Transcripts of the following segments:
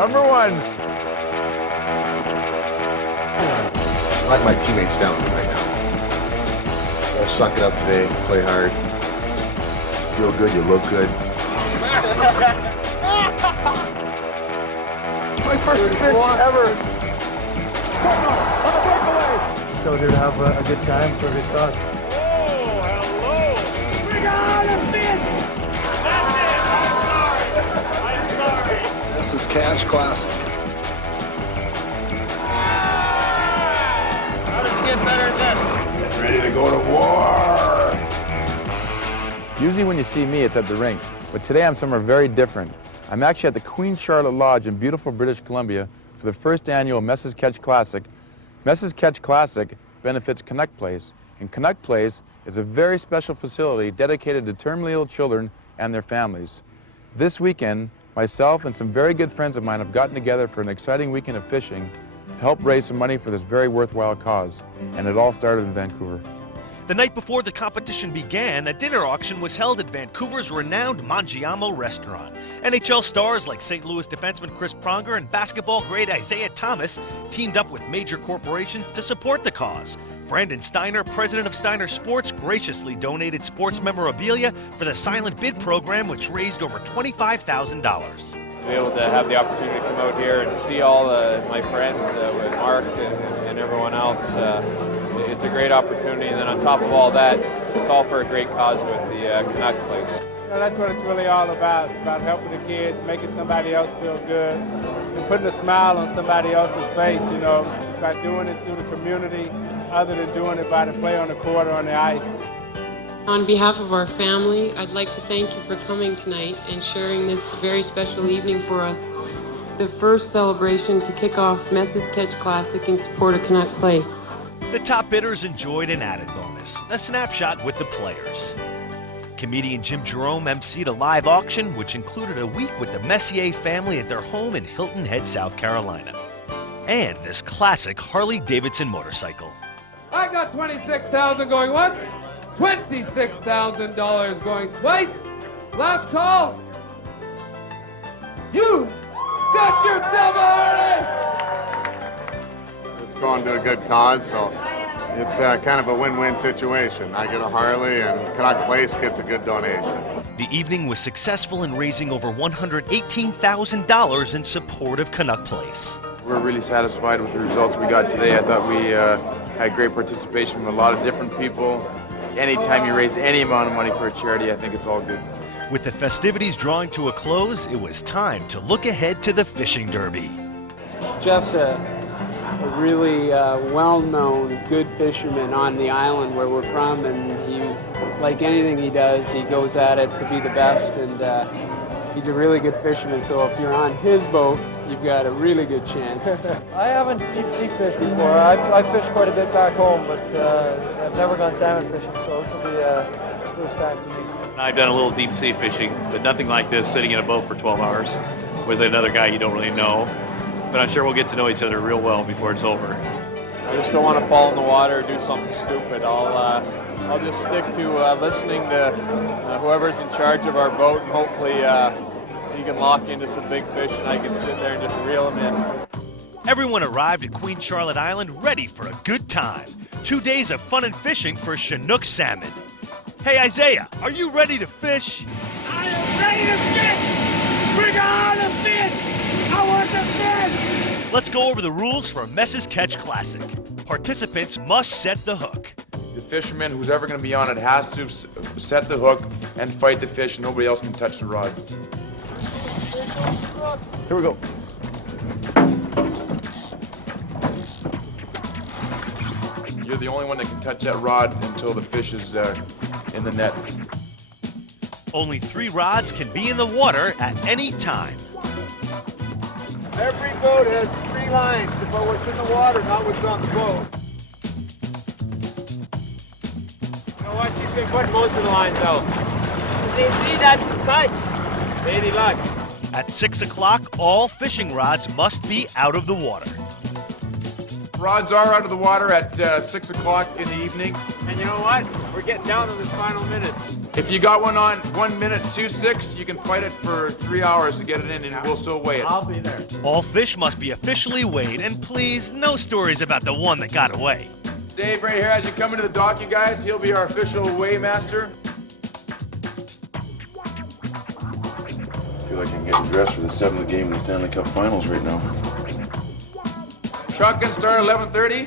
Number one. I like my teammates down with me right now. I'll suck it up today, play hard. Feel good, you look good. My first fish ever. Just out here to have a good time for a good cause. Oh, hello. We got a fish. That's it. I'm sorry. This is Catch Classic. How does it get better than this? Get ready to go to war. Usually when you see me, it's at the rink, but today I'm somewhere very different. I'm actually at the Queen Charlotte Lodge in beautiful British Columbia for the first annual Messier Catch Classic. Messier Catch Classic benefits Canuck Place, and Canuck Place is a very special facility dedicated to terminally ill children and their families. This weekend, myself and some very good friends of mine have gotten together for an exciting weekend of fishing to help raise some money for this very worthwhile cause, and it all started in Vancouver. The night before the competition began, a dinner auction was held at Vancouver's renowned Mangiamo restaurant. NHL stars like St. Louis defenseman Chris Pronger and basketball great Isaiah Thomas teamed up with major corporations to support the cause. Brandon Steiner, president of Steiner Sports, graciously donated sports memorabilia for the silent bid program, which raised over $25,000. To be able to have the opportunity to come out here and see all my friends with Mark and everyone else, it's a great opportunity. And then on top of all that, it's all for a great cause with the Canuck Place. You know, that's what it's really all about. It's about helping the kids, making somebody else feel good, and putting a smile on somebody else's face, you know, by doing it through the community, other than doing it by the play on the court or on the ice. On behalf of our family, I'd like to thank you for coming tonight and sharing this very special evening for us. The first celebration to kick off Messier Catch Classic in support of Canuck Place. The top bidders enjoyed an added bonus, a snapshot with the players. Comedian Jim Jerome emceed a live auction, which included a week with the Messier family at their home in Hilton Head, South Carolina. And this classic Harley-Davidson motorcycle. I got $26,000 going once, $26,000 going twice. Last call. You got yourself a Harley! It's going to a good cause, so it's kind of a win-win situation. I get a Harley and Canuck Place gets a good donation. The evening was successful in raising over $118,000 in support of Canuck Place. We're really satisfied with the results we got today. I thought we had great participation from a lot of different people. Anytime you raise any amount of money for a charity, I think it's all good. With the festivities drawing to a close, it was time to look ahead to the fishing derby. Jeff's a really well-known, good fisherman on the island where we're from, and he, like anything he does, he goes at it to be the best, and he's a really good fisherman, so if you're on his boat, you've got a really good chance. I haven't deep sea fished before. I fished quite a bit back home, but I've never gone salmon fishing, so this will be the first time for me. I've done a little deep sea fishing, but nothing like this, sitting in a boat for 12 hours with another guy you don't really know. But I'm sure we'll get to know each other real well before it's over. I just don't want to fall in the water or do something stupid. I'll just stick to listening to whoever's in charge of our boat, and hopefully he can lock into some big fish and I can sit there and just reel them in. Everyone arrived at Queen Charlotte Island ready for a good time. 2 days of fun and fishing for Chinook salmon. Hey Isaiah, are you ready to fish? I am ready to fish. Bring on the fish. I want the fish. Let's go over the rules for Messier Catch Classic. Participants must set the hook. The fisherman who's ever going to be on it has to set the hook and fight the fish, and nobody else can touch the rod. Here we go. You're the only one that can touch that rod until the fish is in the net. Only 3 rods can be in the water at any time. Every boat has 3 lines to put what's in the water, not what's on the boat. You know what? You should put most of the lines out. They see that's a touch. Lady luck. At 6 o'clock, all fishing rods must be out of the water. Rods are out of the water at 6 o'clock in the evening. And you know what? We're getting down to this final minute. If you got one on 1 minute 2:06, you can fight it for 3 hours to get it in, and we'll still weigh it. I'll be there. All fish must be officially weighed, and please, no stories about the one that got away. Dave, right here, as you come into the dock, you guys, he'll be our official weigh master. I feel like I'm getting dressed for the 7th game in the Stanley Cup Finals right now. Shotgun start 11:30.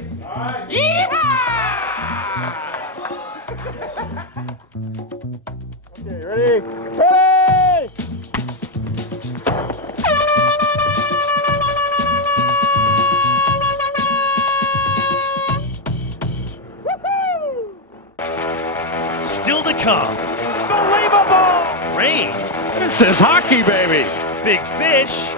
Okay, ready? Ready! Still to come. Unbelievable! Rain. This is hockey, baby. Big fish.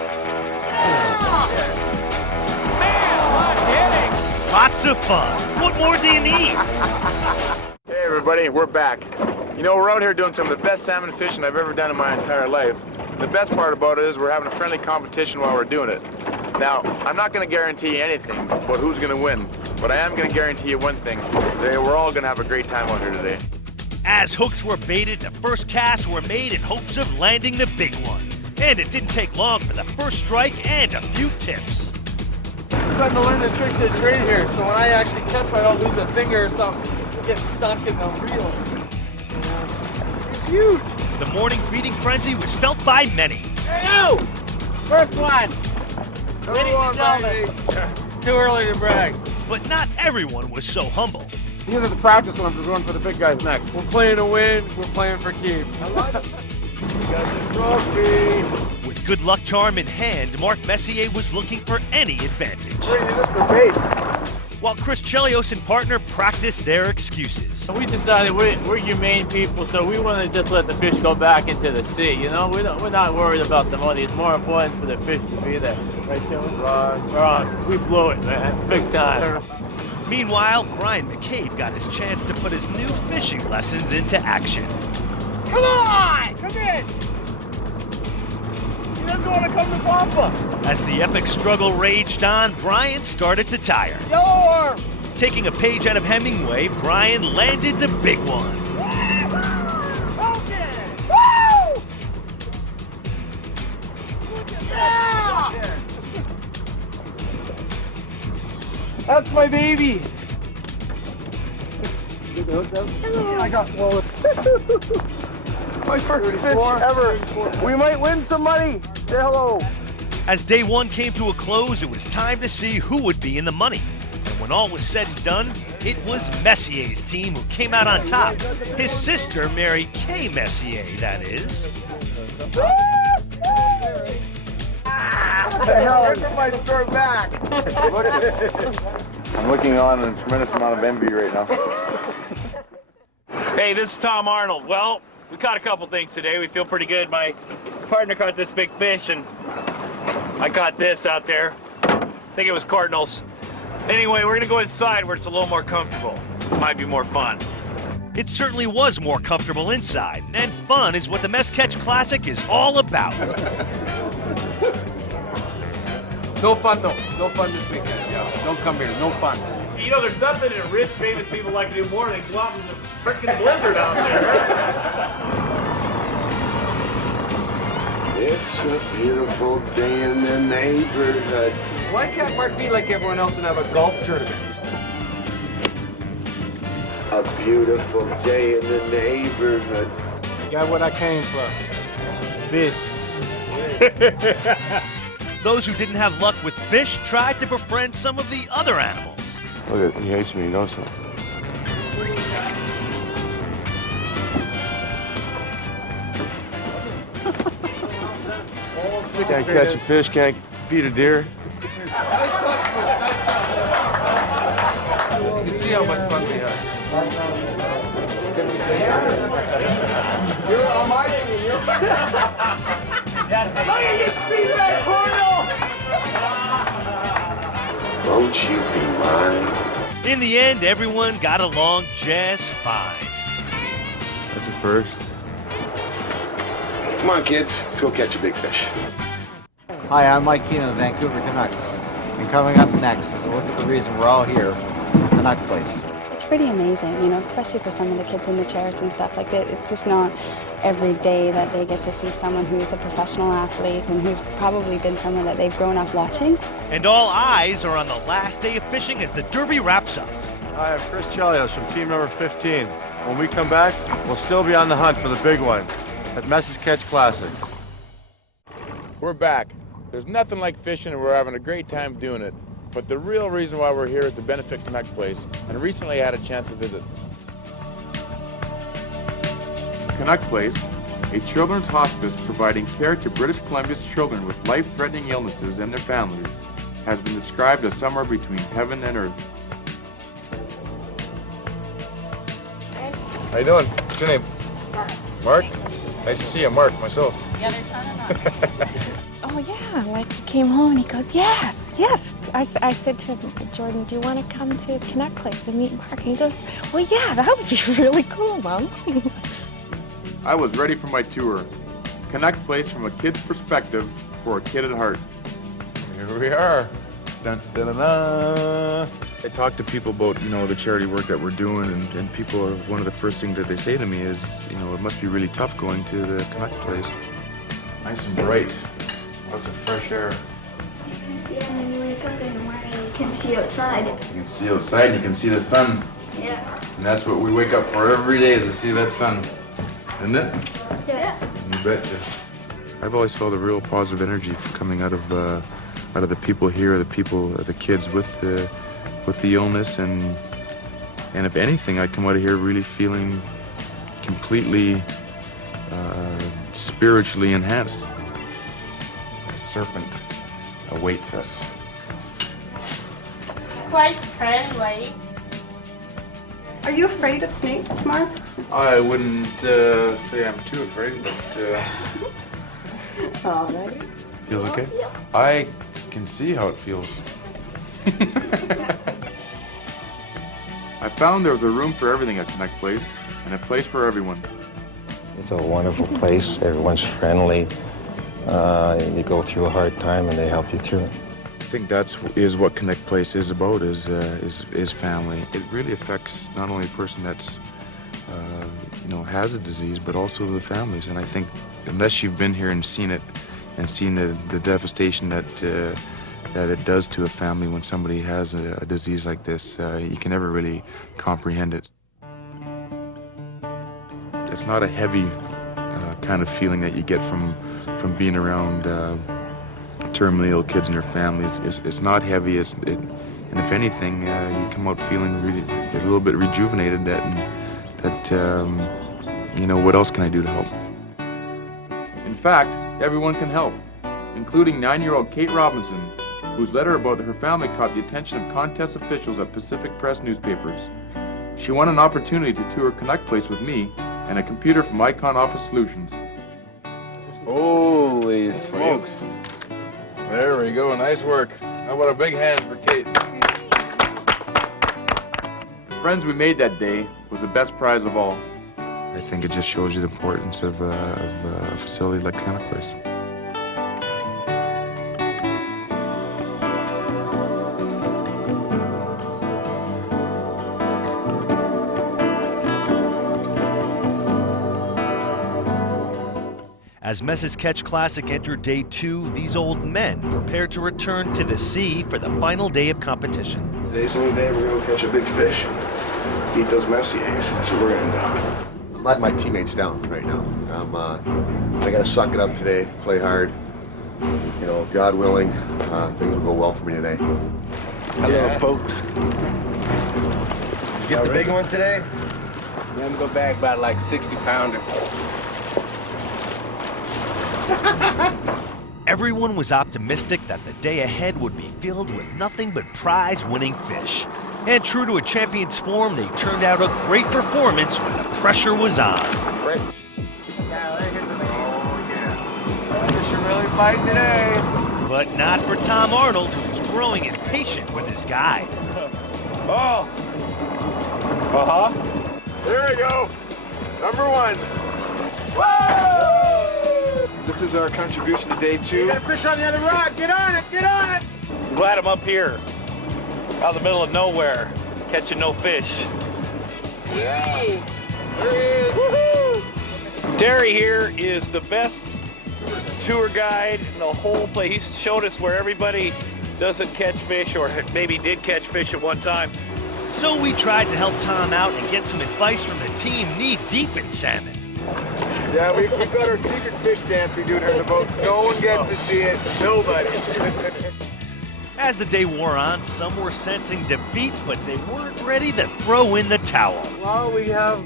Lots of fun. What more do you need? Hey everybody, we're back. You know, we're out here doing some of the best salmon fishing I've ever done in my entire life. The best part about it is we're having a friendly competition while we're doing it. Now, I'm not going to guarantee you anything about who's going to win, but I am going to guarantee you one thing. We're all going to have a great time out here today. As hooks were baited, the first casts were made in hopes of landing the big one. And it didn't take long for the first strike and a few tips. I'm trying to learn the tricks of the trade here, so when I actually catch one, I don't lose a finger or something. Get stuck in the reel. It's huge. The morning feeding frenzy was felt by many. Here you! First one. Ladies and gentlemen. Too early to brag. But not everyone was so humble. These are the practice ones. We're going for the big guys next. We're playing to win. We're playing for keeps. We got the trophy. With good luck charm in hand, Mark Messier was looking for any advantage. We're in this for bait. While Chris Chelios and partner practiced their excuses. We decided we're humane people, so we want to just let the fish go back into the sea. You know, we're not worried about the money. It's more important for the fish to be there. Right, Joey? Wrong. We blew it, man. Big time. Meanwhile, Brian McCabe got his chance to put his new fishing lessons into action. Come on! Come in! He doesn't want to come to Papa. As the epic struggle raged on, Brian started to tire. Your! Taking a page out of Hemingway, Brian landed the big one. Okay! Woo! Yeah! That's my baby. I got my first fish ever. We might win some money. Say hello. As day one came to a close, it was time to see who would be in the money. And when all was said and done, it was Messier's team who came out on top. His sister, Mary Kay Messier, that is. My sore back. I'm looking on a tremendous amount of envy right now. Hey, this is Tom Arnold. Well, we caught a couple things today. We feel pretty good. My partner caught this big fish, and I caught this out there. I think it was cardinals. Anyway, we're gonna go inside where it's a little more comfortable. Might be more fun. It certainly was more comfortable inside, and fun is what the Mess Catch Classic is all about. No fun, though. No fun this weekend. Yeah, don't come here. No fun. You know, there's nothing that rich, famous people like to do more than go out in the frickin' blizzard out there. It's a beautiful day in the neighborhood. Why can't Mark be like everyone else and have a golf tournament? A beautiful day in the neighborhood. Got what I came for. Fish. Those who didn't have luck with fish tried to befriend some of the other animals. Look at he hates me, he knows that. Can't catch a fish, can't feed a deer. You can see how much fun we had. You're on my team. Look at your speed back, Cornell. Won't you be mine? In the end, everyone got along just fine. That's a first. Come on, kids. Let's go catch a big fish. Hi, I'm Mike Keenan of the Vancouver Canucks. And coming up next is a look at the reason we're all here, Canuck Place. It's pretty amazing, you know, especially for some of the kids in the chairs and stuff like that. It's just not every day that they get to see someone who's a professional athlete and who's probably been someone that they've grown up watching. And all eyes are on the last day of fishing as the Derby wraps up. Hi, I'm Chris Chelios from team number 15. When we come back, we'll still be on the hunt for the big one at Messier Catch Classic. We're back. There's nothing like fishing, and we're having a great time doing it. But the real reason why we're here is to benefit Canuck Place, and recently I had a chance to visit. Canuck Place, a children's hospice providing care to British Columbia's children with life-threatening illnesses and their families, has been described as somewhere between heaven and earth. How you doing? What's your name? Mark. Mark? Nice to see you. Mark, myself. The other ton or not? Oh yeah, like he came home and he goes, yes, yes. I said to Jordan, do you want to come to Canuck Place and meet Mark? And he goes, well yeah, that would be really cool, Mom. I was ready for my tour. Canuck Place from a kid's perspective for a kid at heart. Here we are. Dun, dun, dun, dun. I talk to people about, you know, the charity work that we're doing, and people, one of the first things that they say to me is, you know, it must be really tough going to the Canuck Place. Nice and bright. Lots of fresh air. Yeah, when you wake up in the morning, you can see outside. You can see outside, you can see the sun. Yeah. And that's what we wake up for every day, is to see that sun. Isn't it? Yeah. You betcha. I've always felt a real positive energy coming out of the people here, the kids with the illness, and if anything, I come out of here really feeling completely spiritually enhanced. The serpent awaits us. Quite friendly. Are you afraid of snakes, Mark? I wouldn't say I'm too afraid, but All right. feels okay. I can see how it feels. I found there was a room for everything at Canuck Place, and a place for everyone. It's a wonderful place. Everyone's friendly. You go through a hard time, and they help you through it. I think that's what Canuck Place is about, is family. It really affects not only a person that's you know, has a disease, but also the families. And I think unless you've been here and seen it, and seen the devastation that it does to a family when somebody has a disease like this, you can never really comprehend it. It's not a heavy kind of feeling that you get from being around terminally ill kids and their families. It's not heavy. And if anything, you come out feeling really a little bit rejuvenated. That you know, what else can I do to help? In fact, everyone can help, including 9-year-old Kate Robinson, whose letter about her family caught the attention of contest officials at Pacific Press newspapers. She won an opportunity to tour Canuck Place with me and a computer from Icon Office Solutions. Holy smokes. There we go, nice work. How about a big hand for Kate? The friends we made that day was the best prize of all. I think it just shows you the importance of a facility like Canuck Place. As Messier Catch Classic entered day 2, these old men prepare to return to the sea for the final day of competition. Today's the only day we're going to catch a big fish. Beat those Messiers. That's what we're going to do. I'm letting my teammates down right now. I got to suck it up today, play hard. You know, God willing, things will go well for me today. Hello, folks. Get the big one today? I'm gonna go back by like 60-pounder. Everyone was optimistic that the day ahead would be filled with nothing but prize-winning fish. And true to a champion's form, they turned out a great performance when the pressure was on. Great. Really fighting today. But not for Tom Arnold, who was growing impatient with his guide. Oh. There we go. Number 1. Whoa! This is our contribution to day 2. You got a fish on the other rod. Get on it. Get on it. I'm glad I'm up here, out in the middle of nowhere, catching no fish. Yay! There he is! Woohoo! Terry here is the best tour guide in the whole place. He's showed us where everybody doesn't catch fish or maybe did catch fish at one time. So we tried to help Tom out and get some advice from the team knee-deep in salmon. Yeah, we've got our secret fish dance we do here in the boat. No one gets to see it. Nobody. As the day wore on, some were sensing defeat, but they weren't ready to throw in the towel. Well, we have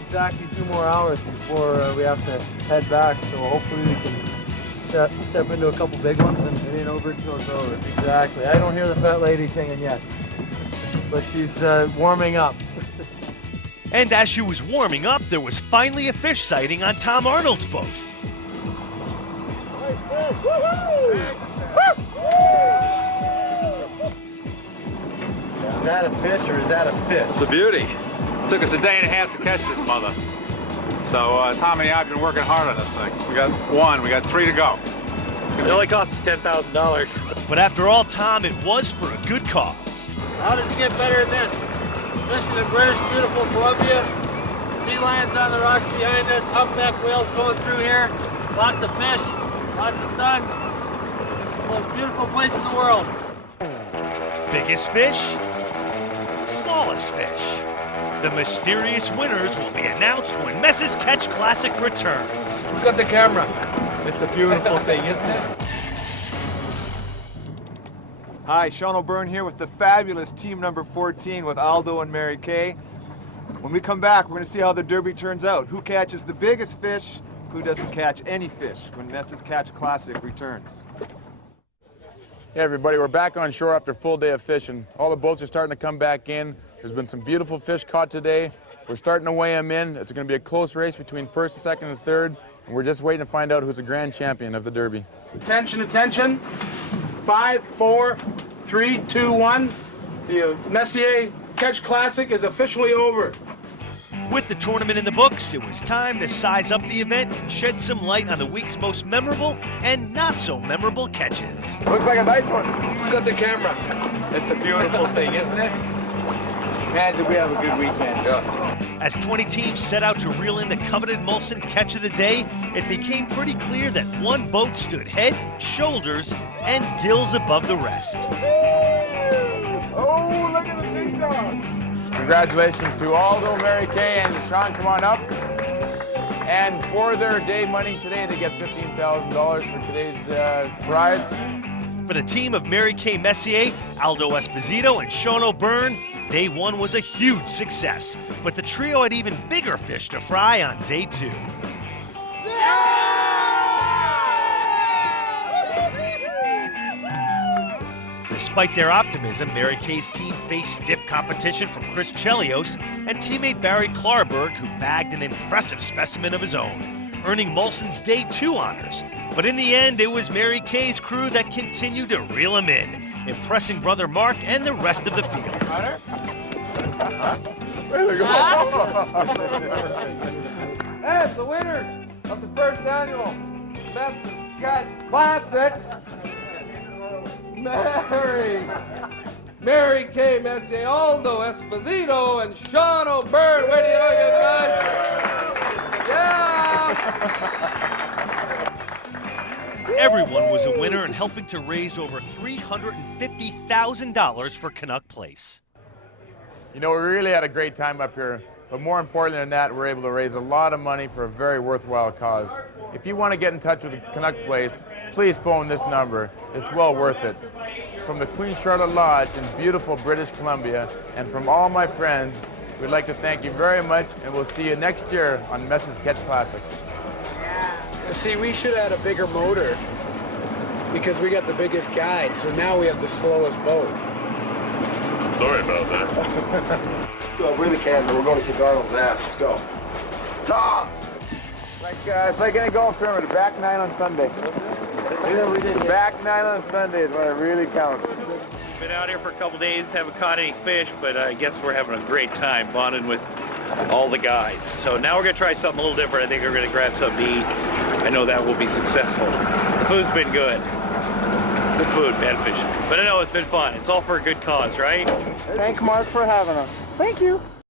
exactly 2 more hours before we have to head back, so hopefully we can step into a couple big ones and it ain't over till it's over. Exactly. I don't hear the fat lady singing yet, but she's warming up. And as she was warming up, there was finally a fish sighting on Tom Arnold's boat. Is that a fish or is that a fish? It's a beauty. It took us a day and a half to catch this mother. So Tom and I have been working hard on this thing. We got 1, we got 3 to go. It only cost us $10,000. But after all, Tom, it was for a good cause. How does it get better than this? Fishing in British, beautiful Columbia. Sea lions on the rocks behind us, humpback whales going through here. Lots of fish, lots of sun. The most beautiful place in the world. Biggest fish, smallest fish. The mysterious winners will be announced when Messier Catch Classic returns. Who's got the camera? It's a beautiful thing, isn't it? Hi, Sean O'Byrne here with the fabulous team number 14 with Aldo and Mary Kay. When we come back, we're going to see how the derby turns out. Who catches the biggest fish, who doesn't catch any fish when Messier Catch Classic returns. Hey everybody, we're back on shore after a full day of fishing. All the boats are starting to come back in. There's been some beautiful fish caught today. We're starting to weigh them in. It's going to be a close race between first, second, and third. And we're just waiting to find out who's the grand champion of the Derby. Attention, attention. 5, 4, 3, 2, 1. The Messier Catch Classic is officially over. With the tournament in the books, it was time to size up the event and shed some light on the week's most memorable and not so memorable catches. Looks like a nice one. Who's got the camera? It's a beautiful thing, isn't it? Man, did we have a good weekend. Yeah. As 20 teams set out to reel in the coveted Molson catch of the day, it became pretty clear that one boat stood head, shoulders, and gills above the rest. Oh, look at the big dog. Congratulations to Aldo, Mary Kay, and Sean, come on up. And for their day money today, they get $15,000 for today's prize. For the team of Mary Kay Messier, Aldo Esposito, and Sean O'Byrne, day 1 was a huge success. But the trio had even bigger fish to fry on day 2. Despite their optimism, Mary Kay's team faced stiff competition from Chris Chelios and teammate Barry Klarberg, who bagged an impressive specimen of his own, earning Molson's Day 2 honors. But in the end, it was Mary Kay's crew that continued to reel him in, impressing brother Mark and the rest of the field. And the winners of the first annual Messier Catch Classic, Mary Kay Messier, Aldo Esposito, and Sean O'Byrne. Where do you go, you guys? Yeah! Everyone was a winner and helping to raise over $350,000 for Canuck Place. You know, we really had a great time up here, but more importantly than that, we're able to raise a lot of money for a very worthwhile cause. If you want to get in touch with the Canuck Place, please phone this number. It's well worth it. From the Queen Charlotte Lodge in beautiful British Columbia, and from all my friends, we'd like to thank you very much, and we'll see you next year on Messier Catch Classic. See, we should have had a bigger motor because we got the biggest guide, so now we have the slowest boat. Sorry about that. Let's go. Bring the camera. We're going to kick Arnold's ass. Let's go. Tom! It's like any golf tournament, back 9 on Sunday. Back 9 on Sunday is when it really counts. Been out here for a couple days, haven't caught any fish, but I guess we're having a great time bonding with all the guys. So now we're going to try something a little different. I think we're going to grab something to eat. I know that will be successful. The food's been good. Good food, bad fishing. But I know it's been fun. It's all for a good cause, right? Thank Mark for having us. Thank you.